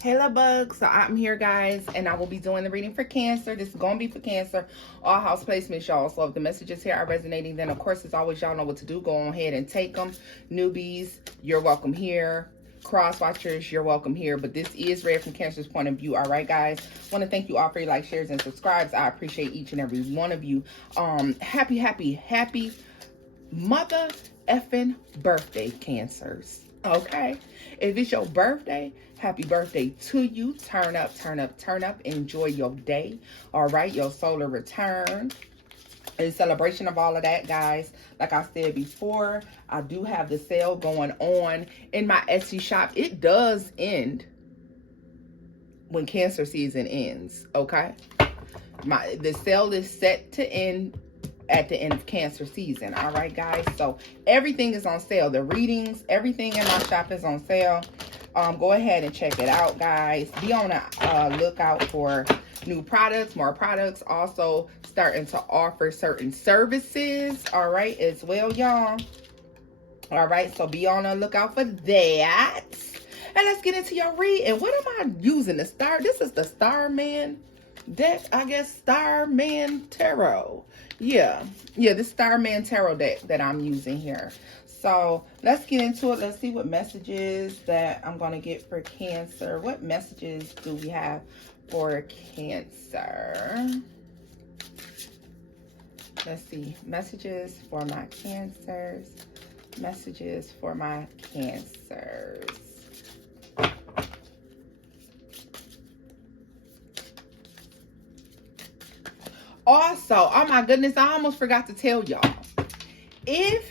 Hey, love bugs. So I'm here, guys, and I will be doing the reading for Cancer. This is going to be for Cancer. All house placements, y'all. So if the messages here are resonating, then, of course, as always, y'all know what to do. Go on ahead and take them. Newbies, you're welcome here. Cross watchers, you're welcome here. But this is read from Cancer's point of view. All right, guys. Want to thank you all for your likes, shares, and subscribes. I appreciate each and every one of you. Happy mother effing birthday, Cancers. Okay, if it's your birthday, happy birthday to you. Turn up, turn up, turn up. Enjoy your day. All right, your solar return. In celebration of all of that, guys, like I said before, I do have the sale going on in my Etsy shop. It does end when Cancer season ends. Okay, the sale is set to end at the end of Cancer season. All right, guys, so everything is on sale. The readings, everything in my shop is on sale. Go ahead and check it out, guys. Be on a lookout for new products, more products. Also starting to offer certain services, all right, as well, y'all. All right, so be on a lookout for that. And let's get into your read. And what am I using? The star. This is the Starman deck, I guess. Starman Tarot. Yeah, the Starman Tarot deck that I'm using here. So let's get into it. Let's see what messages that I'm going to get for Cancer. What messages do we have for Cancer? Let's see. Messages for my Cancers. Messages for my Cancers. Also, oh my goodness, I almost forgot to tell y'all. If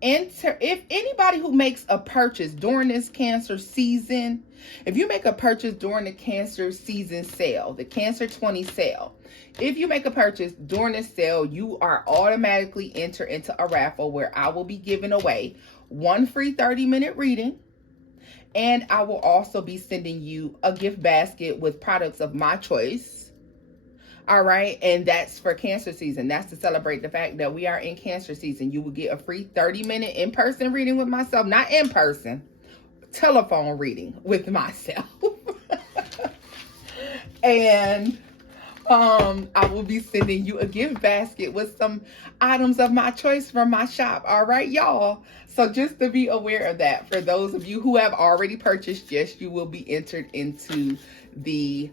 anybody who makes a purchase during this Cancer season, if you make a purchase during the Cancer season sale, the Cancer 20 sale, if you make a purchase during this sale, you are automatically entered into a raffle where I will be giving away one free 30-minute reading. And I will also be sending you a gift basket with products of my choice. All right, and that's for Cancer season. That's to celebrate the fact that we are in Cancer season. You will get a free 30-minute in-person reading with myself. Not in person, telephone reading with myself. And I will be sending you a gift basket with some items of my choice from my shop. All right, y'all. So just to be aware of that, for those of you who have already purchased, yes, you will be entered into the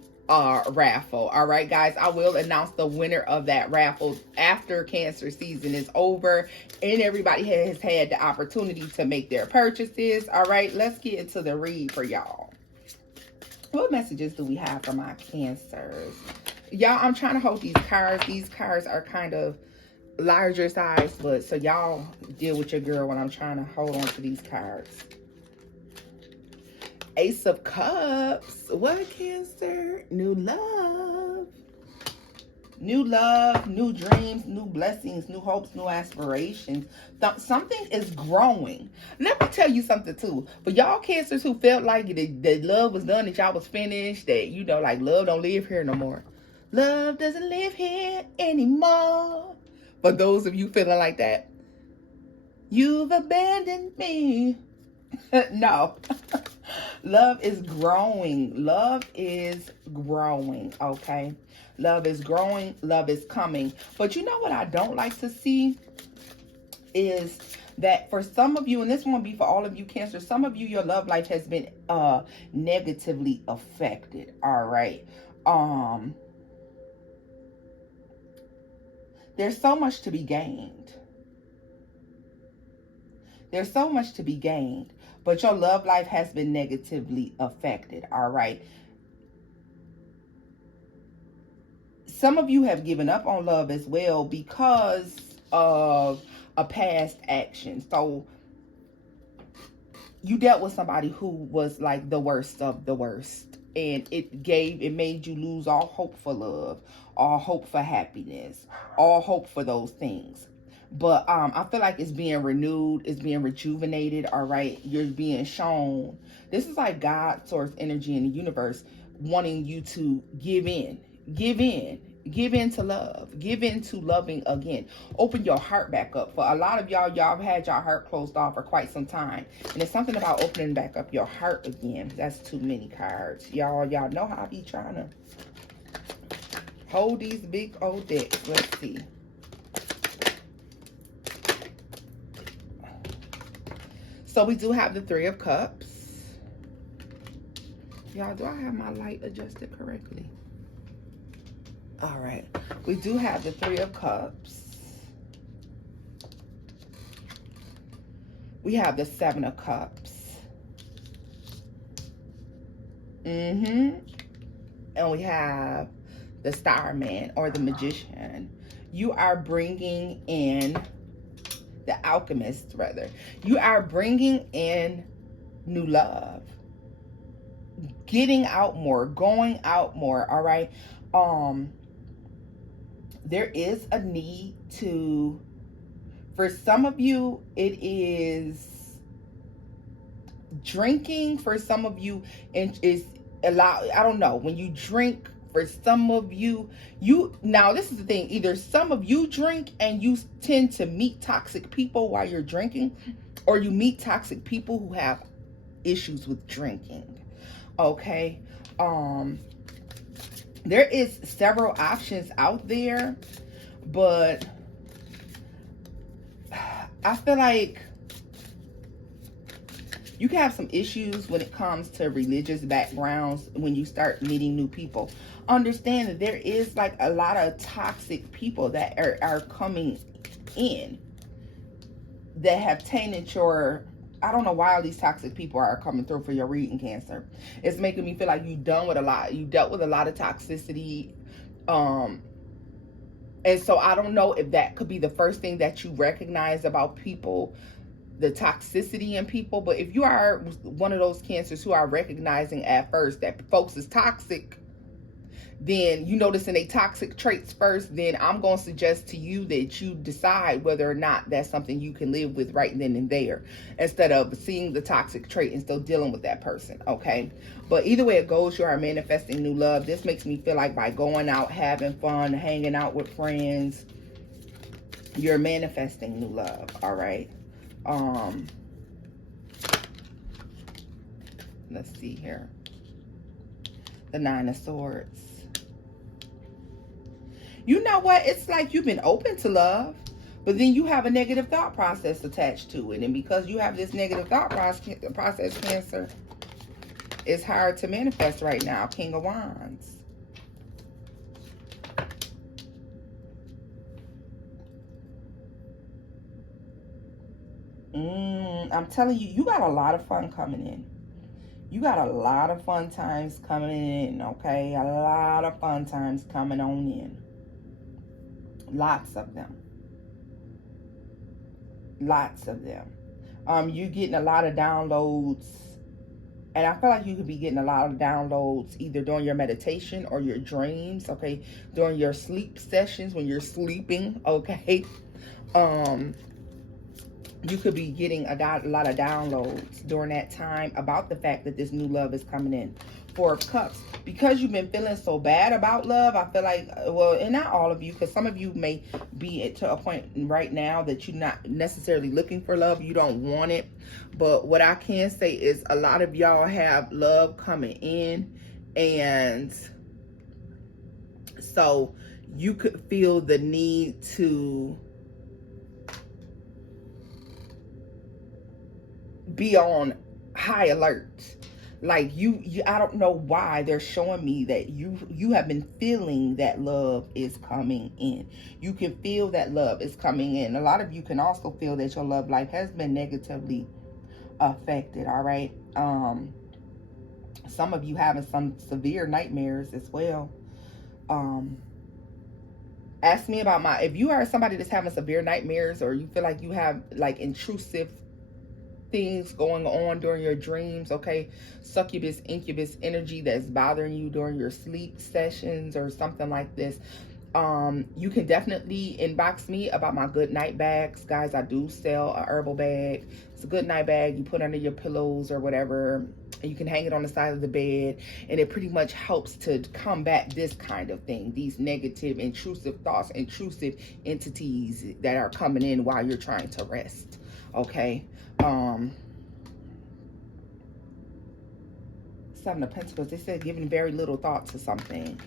raffle. All right, guys, I will announce the winner of that raffle after Cancer season is over and everybody has had the opportunity to make their purchases. All right, let's get into the read for y'all. What messages do we have for my Cancers? Y'all, I'm trying to hold these cards. These cards are kind of larger size, but so y'all deal with your girl when I'm trying to hold on to these cards. Ace of Cups. What, Cancer? New love. New love, new dreams, new blessings, new hopes, new aspirations. Something is growing. Let me tell you something, too. For y'all Cancers who felt like that love was done, that y'all was finished, that, you know, like love don't live here no more. Love doesn't live here anymore. For those of you feeling like that, you've abandoned me. No. Love is growing. Love is growing, okay? Love is growing. Love is coming. But you know what I don't like to see is that for some of you, and this won't be for all of you Cancer, some of you, your love life has been negatively affected, all right? There's so much to be gained. There's so much to be gained. But your love life has been negatively affected, all right? Some of you have given up on love as well because of a past action. So you dealt with somebody who was like the worst of the worst. And it made you lose all hope for love, all hope for happiness, all hope for those things. But I feel like it's being renewed, it's being rejuvenated, all right? You're being shown. This is like God, source, energy in the universe wanting you to give in. Give in. Give in to love. Give in to loving again. Open your heart back up. For a lot of y'all have had your heart closed off for quite some time. And it's something about opening back up your heart again. That's too many cards. Y'all know how I be trying to hold these big old decks. Let's see. So we do have the Three of Cups. Y'all, do I have my light adjusted correctly? All right. We do have the Three of Cups. We have the Seven of Cups. And we have the Starman or the Magician. You are bringing in the Alchemist, rather. You are bringing in new love. Getting out more, going out more, all right? There is a need to, for some of you, it is drinking. For some of you, it is a lot. I don't know. When you drink, for some of you, now this is the thing. Either some of you drink and you tend to meet toxic people while you're drinking, or you meet toxic people who have issues with drinking. Okay. There is several options out there, but I feel like you can have some issues when it comes to religious backgrounds when you start meeting new people. Understand that there is like a lot of toxic people that are coming in that have tainted your, I don't know why all these toxic people are coming through for your reading, Cancer. It's making me feel like you dealt with a lot of toxicity. And so I don't know if that could be the first thing that you recognize about people, the toxicity in people. But if you are one of those Cancers who are recognizing at first that folks is toxic, then you noticing they toxic traits first, then I'm going to suggest to you that you decide whether or not that's something you can live with right then and there, instead of seeing the toxic trait and still dealing with that person, okay? But either way it goes, you are manifesting new love. This makes me feel like by going out, having fun, hanging out with friends, you're manifesting new love, all right? Let's see here. The Nine of Swords. You know what? It's like you've been open to love, but then you have a negative thought process attached to it. And because you have this negative thought process, Cancer, it's hard to manifest right now. King of Wands. I'm telling you, you got a lot of fun coming in. You got a lot of fun times coming in, okay? A lot of fun times coming on in. Lots of them. Lots of them. You're getting a lot of downloads. And I feel like you could be getting a lot of downloads either during your meditation or your dreams, okay? During your sleep sessions when you're sleeping, okay? You could be getting a lot of downloads during that time about the fact that this new love is coming in. Four of Cups. Because you've been feeling so bad about love, I feel like, well, and not all of you, because some of you may be to a point right now that you're not necessarily looking for love. You don't want it. But what I can say is a lot of y'all have love coming in. And so you could feel the need to be on high alert. Like you I don't know why they're showing me that you have been feeling that love is coming in. You can feel that love is coming in. A lot of you can also feel that your love life has been negatively affected, all right? Some of you having some severe nightmares as well. Ask me about if you are somebody that's having severe nightmares, or you feel like you have like intrusive things going on during your dreams, okay? Succubus, incubus energy that's bothering you during your sleep sessions or something like this. You can definitely inbox me about my good night bags. Guys, I do sell a herbal bag. It's a good night bag you put under your pillows or whatever. and you can hang it on the side of the bed, and it pretty much helps to combat this kind of thing, these negative intrusive thoughts, intrusive entities that are coming in while you're trying to rest. Okay. Seven of Pentacles, they said giving very little thought to something.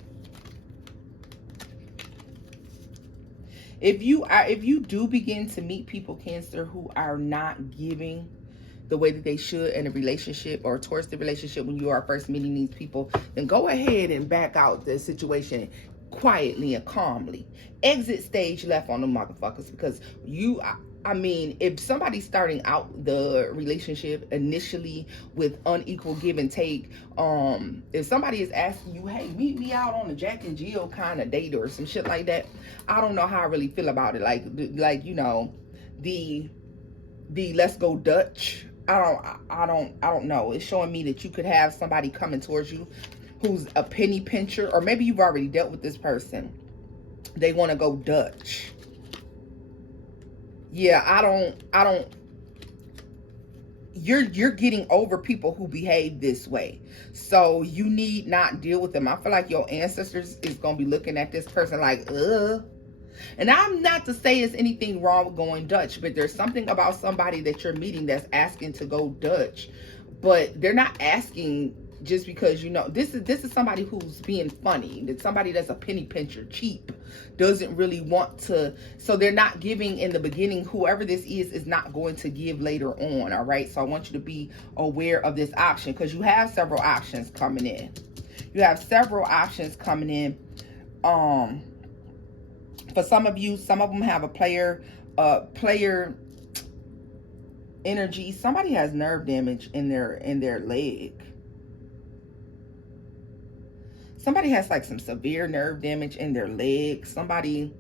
If you do begin to meet people, Cancer, who are not giving the way that they should in a relationship or towards the relationship when you are first meeting these people, then go ahead and back out the situation quietly and calmly. Exit stage left on the motherfuckers, because I mean, if somebody's starting out the relationship initially with unequal give and take, if somebody is asking you, hey, meet me out on a Jack and Jill kind of date or some shit like that, I don't know how I really feel about it. Like you know, the let's go Dutch. I don't know. It's showing me that you could have somebody coming towards you who's a penny pincher, or maybe you've already dealt with this person. They want to go Dutch. Yeah, I don't you're getting over people who behave this way. So you need not deal with them. I feel like your ancestors is going to be looking at this person like, ugh. And I'm not to say there's anything wrong with going Dutch, but there's something about somebody that you're meeting that's asking to go Dutch. But they're not asking just because, you know, this is somebody who's being funny. That somebody that's a penny pincher, cheap, doesn't really want to. So they're not giving in the beginning. Whoever this is not going to give later on. All right. So I want you to be aware of this option, because you have several options coming in. You have several options coming in. For some of you, some of them have a player energy. Somebody has nerve damage in their leg. Somebody has like some severe nerve damage in their leg. Somebody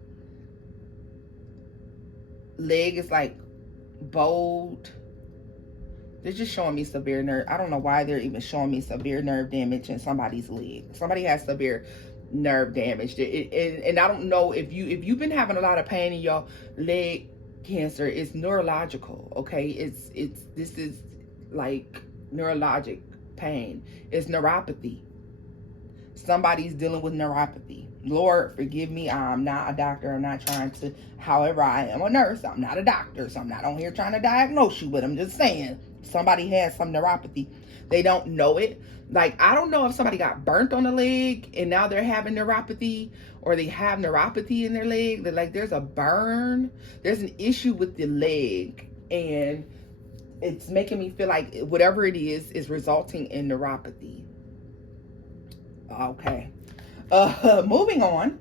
leg is like bowed. They're just showing me severe nerve. I don't know why they're even showing me severe nerve damage in somebody's leg. Somebody has severe nerve damage. And I don't know if you've been having a lot of pain in your leg, Cancer. It's neurological. Okay, this is like neurologic pain. It's neuropathy. Somebody's dealing with neuropathy. Lord, forgive me. I'm not a doctor. I'm not trying to. However, I am a nurse. I'm not a doctor, so I'm not on here trying to diagnose you. But I'm just saying, somebody has some neuropathy. They don't know it. Like, I don't know if somebody got burnt on the leg and now they're having neuropathy, or they have neuropathy in their leg. They're like, there's a burn. There's an issue with the leg, and it's making me feel like whatever it is resulting in neuropathy. Okay. Moving on.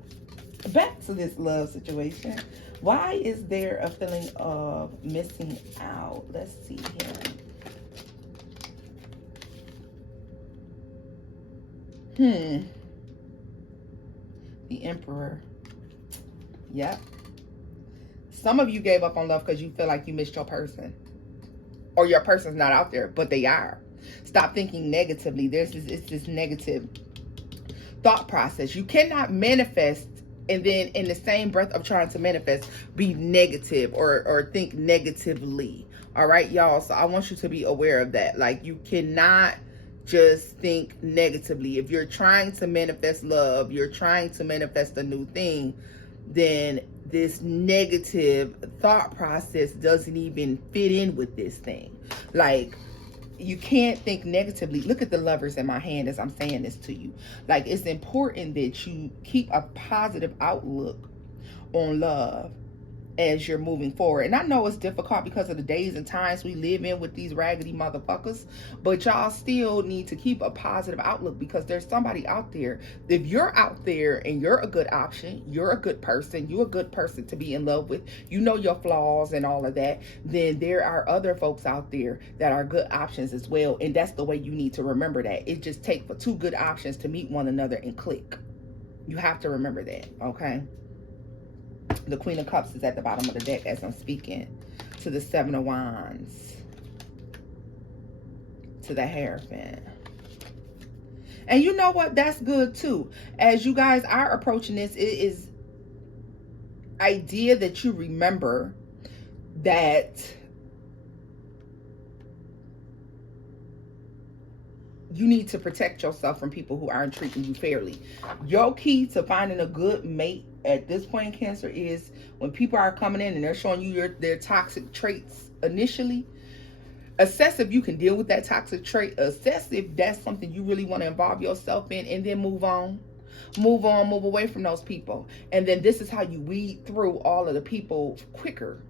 Back to this love situation. Why is there a feeling of missing out? Let's see here. The Emperor. Yep. Some of you gave up on love because you feel like you missed your person. Or your person's not out there, but they are. Stop thinking negatively. It's this negative thought process. You cannot manifest and then in the same breath of trying to manifest be negative or think negatively. All right, y'all. So I want you to be aware of that. Like, you cannot just think negatively. If you're trying to manifest love, you're trying to manifest a new thing, then this negative thought process doesn't even fit in with this thing. Like, you can't think negatively. Look at the Lovers in my hand as I'm saying this to you. Like, it's important that you keep a positive outlook on love as you're moving forward. And I know it's difficult because of the days and times we live in with these raggedy motherfuckers, but y'all still need to keep a positive outlook, because there's somebody out there. If you're out there and you're a good option, you're a good person, you're a good person to be in love with, you know your flaws and all of that, then there are other folks out there that are good options as well. And that's the way you need to remember that. It just takes for two good options to meet one another and click. You have to remember that, okay? The Queen of Cups is at the bottom of the deck as I'm speaking. To the Seven of Wands. To the Hierophant. And you know what? That's good too. As you guys are approaching this, it is idea that you remember that you need to protect yourself from people who aren't treating you fairly. Your key to finding a good mate at this point in Cancer is when people are coming in and they're showing you their toxic traits initially. Assess if you can deal with that toxic trait. Assess if that's something you really want to involve yourself in, and then move on. Move on, move away from those people. And then this is how you weed through all of the people quicker.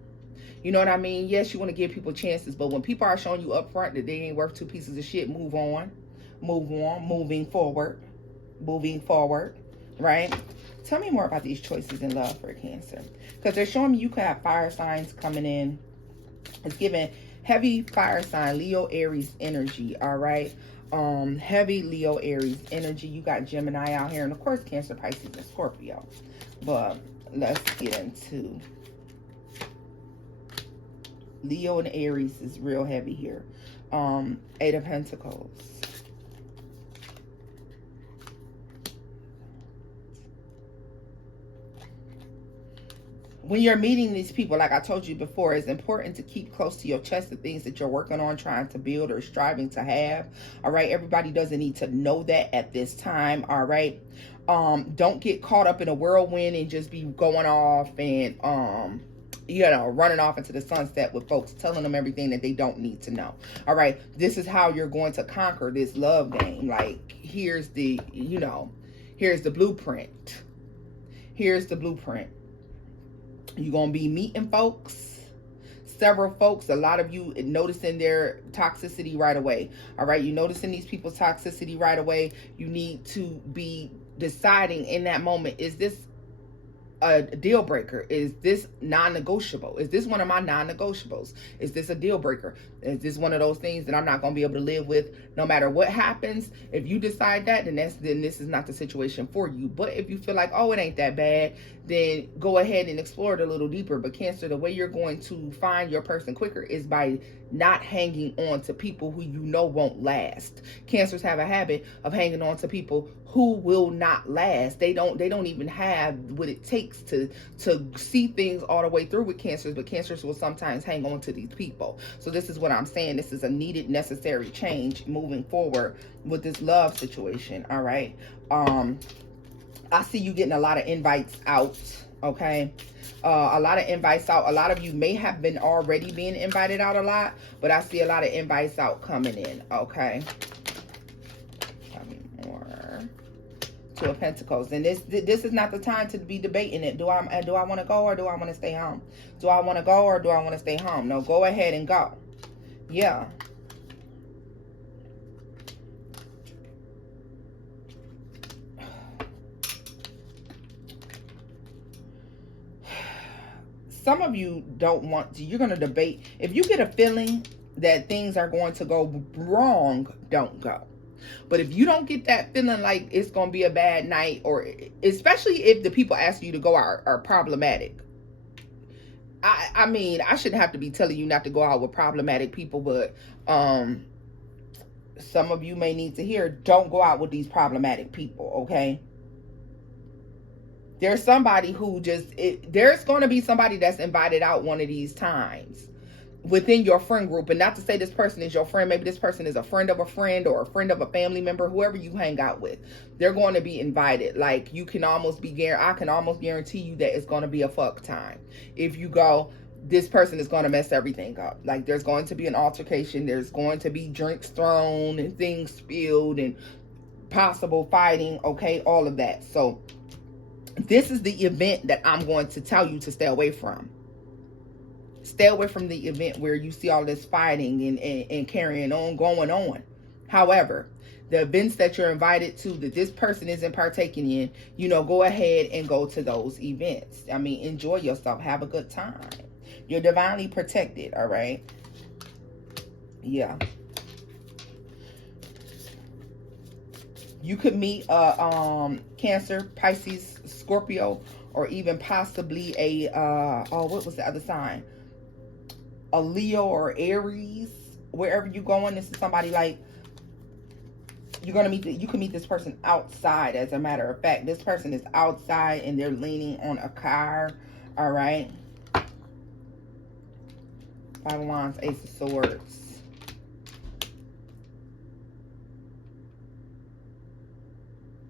You know what I mean? Yes, you want to give people chances, but when people are showing you up front that they ain't worth two pieces of shit, move on. Move on. Moving forward. Moving forward. Right? Tell me more about these choices in love for Cancer. Because they're showing me you could have fire signs coming in. It's giving heavy fire sign, Leo, Aries energy. All right? Heavy Leo, Aries energy. You got Gemini out here. And of course, Cancer, Pisces, and Scorpio. But let's get into... Leo and Aries is real heavy here. Eight of Pentacles. When you're meeting these people, like I told you before, it's important to keep close to your chest the things that you're working on, trying to build or striving to have. All right. Everybody doesn't need to know that at this time. All right. Don't get caught up in a whirlwind and just be going off and, you know, running off into the sunset with folks telling them everything that they don't need to know. All right. This is how you're going to conquer this love game. Like, here's the, you know, here's the blueprint. Here's the blueprint. You're going to be meeting folks, several folks. A lot of you noticing their toxicity right away. All right. You noticing these people's toxicity right away. You need to be deciding in that moment, is this a deal breaker? Is this non-negotiable? Is this one of my non-negotiables? Is this a deal breaker? Is this one of those things that I'm not going to be able to live with no matter what happens? If you decide that, then this is not the situation for you. But if you feel like, oh, it ain't that bad, then go ahead and explore it a little deeper. But Cancer, the way you're going to find your person quicker is by not hanging on to people who you know won't last. Cancers have a habit of hanging on to people who will not last. They don't even have what it takes to see things all the way through with Cancers, but Cancers will sometimes hang on to these people. So this is what I'm saying. This is a needed, necessary change moving forward with this love situation. All right. I see you getting a lot of invites out. Okay. A lot of invites out. A lot of you may have been already being invited out a lot, but I see a lot of invites out coming in. Okay. Tell me more. Two of Pentacles. And this is not the time to be debating it. Do I want to go or do I want to stay home? Do I want to go or do I want to stay home? No, go ahead and go. Yeah. Some of you don't want to. You're going to debate. If you get a feeling that things are going to go wrong, don't go. But if you don't get that feeling like it's going to be a bad night, or especially if the people asking you to go out are problematic. I mean, I shouldn't have to be telling you not to go out with problematic people, but some of you may need to hear, don't go out with these problematic people, okay? There's somebody who there's going to be somebody that's invited out one of these times within your friend group. And not to say this person is your friend. Maybe this person is a friend of a friend or a friend of a family member, whoever you hang out with. They're going to be invited. Like, you can almost I can almost guarantee you that it's going to be a fuck time. If you go, this person is going to mess everything up. Like, there's going to be an altercation. There's going to be drinks thrown and things spilled and possible fighting. Okay, all of that. So this is the event that I'm going to tell you to stay away from. Stay away from the event where you see all this fighting and carrying on, going on. However, the events that you're invited to, that this person isn't partaking in, you know, go ahead and go to those events. I mean, enjoy yourself. Have a good time. You're divinely protected, all right? Yeah. You could meet Cancer, Pisces, Scorpio, or even possibly a what was the other sign? A Leo or Aries. Wherever you're going, this is somebody like you're gonna meet. You can meet this person outside. As a matter of fact, this person is outside and they're leaning on a car. All right. Five of Wands, Ace of Swords.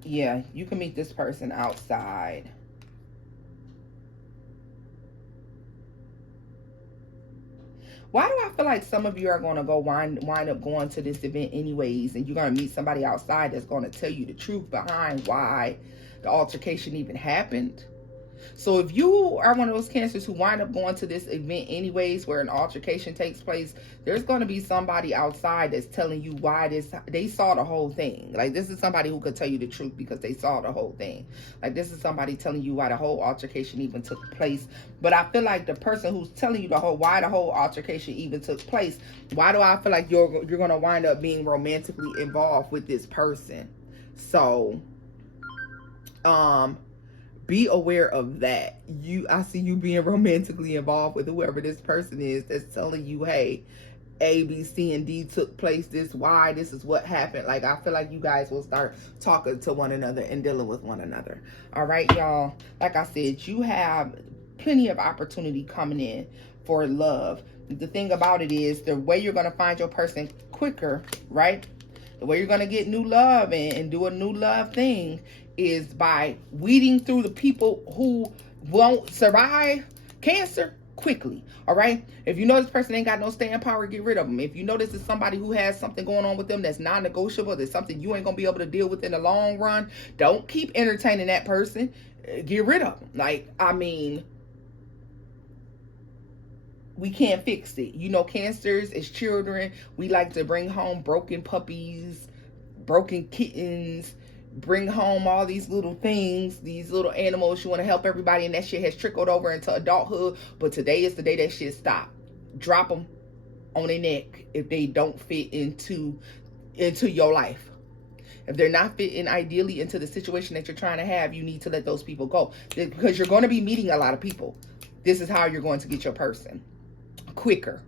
Yeah, you can meet this person outside. Why do I feel like some of you are going to go wind up going to this event anyways, and you're going to meet somebody outside that's going to tell you the truth behind why the altercation even happened? So if you are one of those Cancers who wind up going to this event anyways, where an altercation takes place, there's going to be somebody outside that's telling you why they saw the whole thing. Like, this is somebody who could tell you the truth because they saw the whole thing. Like, this is somebody telling you why the whole altercation even took place. But I feel like the person who's telling you why the whole altercation even took place, why do I feel like you're going to wind up being romantically involved with this person? So, be aware of that. I see you being romantically involved with whoever this person is that's telling you, hey, A, B, C, and D took place, this is what happened. Like, I feel like you guys will start talking to one another and dealing with one another. All right, y'all. Like I said, you have plenty of opportunity coming in for love. The thing about it is, the way you're going to find your person quicker, right? The way you're going to get new love and do a new love thing is by weeding through the people who won't survive Cancer quickly. All right. If you know this person ain't got no staying power, get rid of them. If you know this is somebody who has something going on with them that's non-negotiable, that's something you ain't gonna be able to deal with in the long run, don't keep entertaining that person. Get rid of them. Like, I mean, we can't fix it. You know, Cancers as children, we like to bring home broken puppies, broken kittens, bring home all these little things, these little animals. You want to help everybody, and that shit has trickled over into adulthood. But today is the day that shit stopped. Drop them on their neck if they don't fit into your life. If they're not fitting ideally into the situation that you're trying to have, you need to let those people go, because you're going to be meeting a lot of people. This is how you're going to get your person quicker.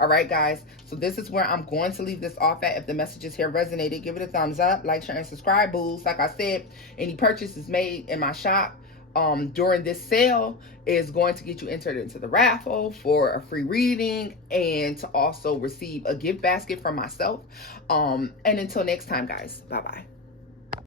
All right, guys. So this is where I'm going to leave this off at. If the messages here resonated, give it a thumbs up, like, share, and subscribe, booze. Like I said, any purchases made in my shop during this sale is going to get you entered into the raffle for a free reading and to also receive a gift basket from myself. And until next time, guys, bye-bye.